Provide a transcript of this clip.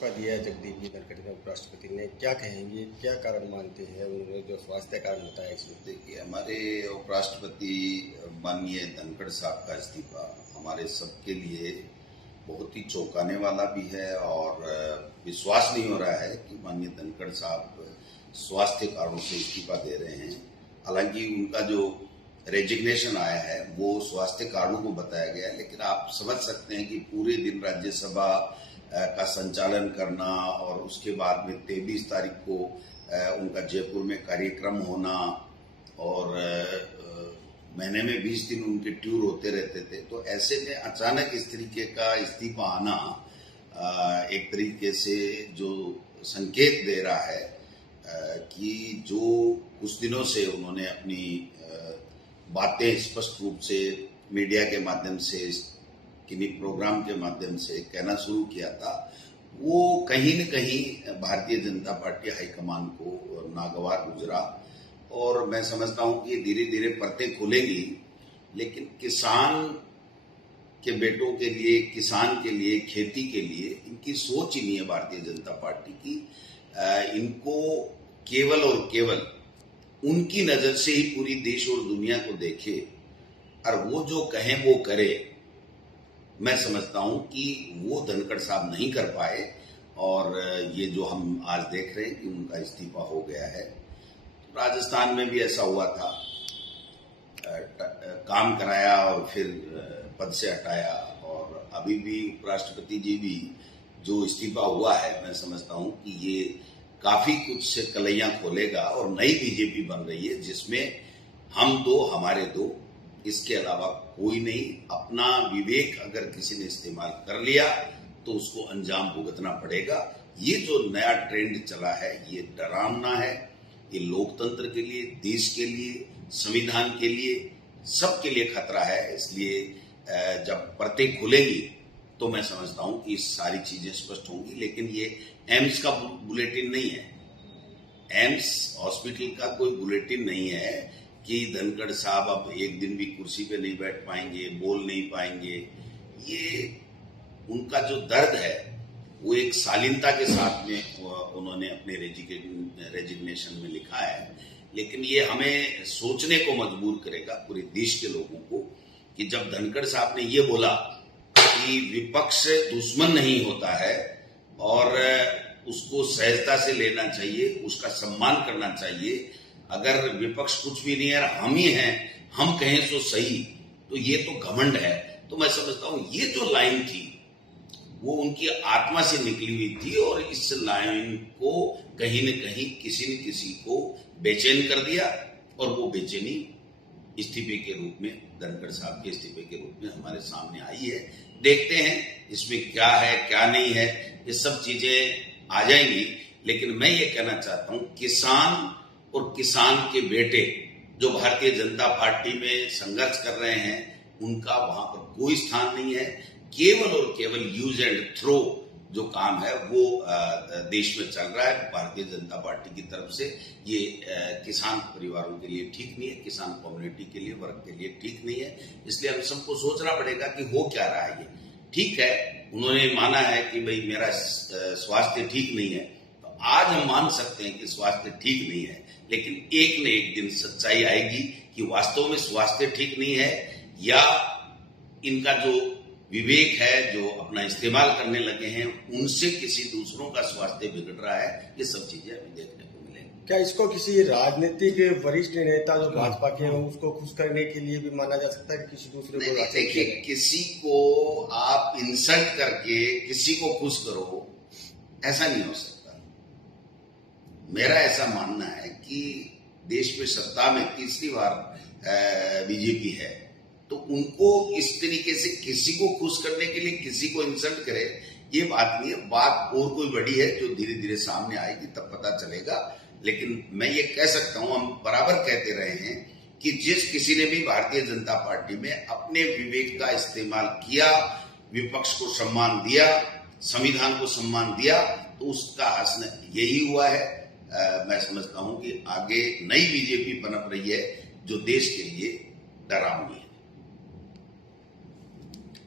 इस्तीफा दिया है जगदीप जी धनखड़ ने उपराष्ट्रपति ने, क्या कहेंगे, क्या कारण मानते हैं उन्होंने जो स्वास्थ्य कारण बताया इसमें? देखिए, हमारे उपराष्ट्रपति माननीय धनखड़ साहब का इस्तीफा हमारे सबके लिए बहुत ही चौंकाने वाला भी है और विश्वास नहीं हो रहा है कि माननीय धनखड़ साहब स्वास्थ्य कारणों से इस्तीफा दे रहे हैं। हालांकि उनका जो रेजिग्नेशन आया है वो स्वास्थ्य कारणों को बताया गया है, लेकिन आप समझ सकते हैं कि पूरे दिन राज्यसभा का संचालन करना और उसके बाद में 23 तारीख को उनका जयपुर में कार्यक्रम होना और महीने में 20 दिन उनके टूर होते रहते थे, तो ऐसे में अचानक इस तरीके का इस्तीफा आना एक तरीके से जो संकेत दे रहा है कि जो कुछ दिनों से उन्होंने अपनी बातें स्पष्ट रूप से मीडिया के माध्यम से किन्हीं प्रोग्राम के माध्यम से कहना शुरू किया था, वो कहीं न कहीं भारतीय जनता पार्टी हाईकमान को नागवार गुजरा। और मैं समझता हूं कि धीरे धीरे परतें खुलेंगी, लेकिन किसान के बेटों के लिए, किसान के लिए, खेती के लिए इनकी सोच ही नहीं है भारतीय जनता पार्टी की। इनको केवल और केवल उनकी नजर से ही पूरी देश और दुनिया को देखे और वो जो कहें वो करे। मैं समझता हूं कि वो धनखड़ साहब नहीं कर पाए और ये जो हम आज देख रहे हैं कि उनका इस्तीफा हो गया है। राजस्थान में भी ऐसा हुआ था, काम कराया और फिर पद से हटाया, और अभी भी उपराष्ट्रपति जी भी जो इस्तीफा हुआ है, मैं समझता हूं कि ये काफी कुछ से कलैयां खोलेगा और नई बीजेपी बन रही है जिसमें हम दो हमारे दो, इसके अलावा कोई नहीं। अपना विवेक अगर किसी ने इस्तेमाल कर लिया तो उसको अंजाम भुगतना पड़ेगा। ये जो नया ट्रेंड चला है ये डरावना है, ये लोकतंत्र के लिए, देश के लिए, संविधान के लिए, सबके लिए खतरा है। इसलिए जब परतें खुलेंगी तो मैं समझता हूं कि सारी चीजें स्पष्ट होंगी। लेकिन ये एम्स का बुलेटिन नहीं है, एम्स हॉस्पिटल का कोई बुलेटिन नहीं है कि धनखड़ साहब अब एक दिन भी कुर्सी पे नहीं बैठ पाएंगे, बोल नहीं पाएंगे। ये उनका जो दर्द है वो एक शालीनता के साथ में उन्होंने अपने रेजिग्नेशन में लिखा है, लेकिन ये हमें सोचने को मजबूर करेगा पूरे देश के लोगों को कि जब धनखड़ साहब ने ये बोला कि विपक्ष दुश्मन नहीं होता है और उसको सहजता से लेना चाहिए, उसका सम्मान करना चाहिए। अगर विपक्ष कुछ भी नहीं है, हम ही हैं, हम कहें सो सही, तो ये तो घमंड है। तो मैं समझता हूं ये जो लाइन थी वो उनकी आत्मा से निकली हुई थी और इस लाइन को कहीं न कहीं किसी न किसी को बेचैन कर दिया और वो बेचैनी इस्तीफे के रूप में, धनखड़ साहब के इस्तीफे के रूप में हमारे सामने आई है। देखते हैं इसमें क्या है क्या नहीं है, ये सब चीजें आ जाएंगी। लेकिन मैं ये कहना चाहता हूं, किसान और किसान के बेटे जो भारतीय जनता पार्टी में संघर्ष कर रहे हैं उनका वहां पर कोई स्थान नहीं है। केवल और केवल यूज एंड थ्रो जो काम है वो देश में चल रहा है भारतीय जनता पार्टी की तरफ से। ये किसान परिवारों के लिए ठीक नहीं है, किसान कम्युनिटी के लिए, वर्ग के लिए ठीक नहीं है। इसलिए हम सबको सोचना पड़ेगा कि हो क्या रहा है। ये ठीक है, उन्होंने माना है कि भाई मेरा स्वास्थ्य ठीक नहीं है, तो आज हम मान सकते हैं कि स्वास्थ्य ठीक नहीं है, लेकिन एक न एक दिन सच्चाई आएगी कि वास्तव में स्वास्थ्य ठीक नहीं है या इनका जो विवेक है, जो अपना इस्तेमाल करने लगे हैं, उनसे किसी दूसरों का स्वास्थ्य बिगड़ रहा है। ये सब चीजें अभी देखने को मिलेंगी। क्या इसको किसी राजनीतिक वरिष्ठ नेता जो भाजपा के हैं उसको खुश करने के लिए भी माना जा सकता है कि किसी दूसरे को? देखिए, किसी को आप इंसल्ट करके किसी को खुश करो, ऐसा नहीं हो सकता। मेरा ऐसा मानना है कि देश में सत्ता में तीसरी बार बीजेपी है, तो उनको इस तरीके से किसी को खुश करने के लिए किसी को इंसल्ट करे, ये बात नहीं है। बात और कोई बड़ी है जो धीरे धीरे सामने आएगी, तब पता चलेगा। लेकिन मैं ये कह सकता हूं, हम बराबर कहते रहे हैं कि जिस किसी ने भी भारतीय जनता पार्टी में अपने विवेक का इस्तेमाल किया, विपक्ष को सम्मान दिया, संविधान को सम्मान दिया, तो उसका हश्र यही हुआ है। मैं समझता हूं कि आगे नई बीजेपी पनप रही है जो देश के लिए डरावनी है।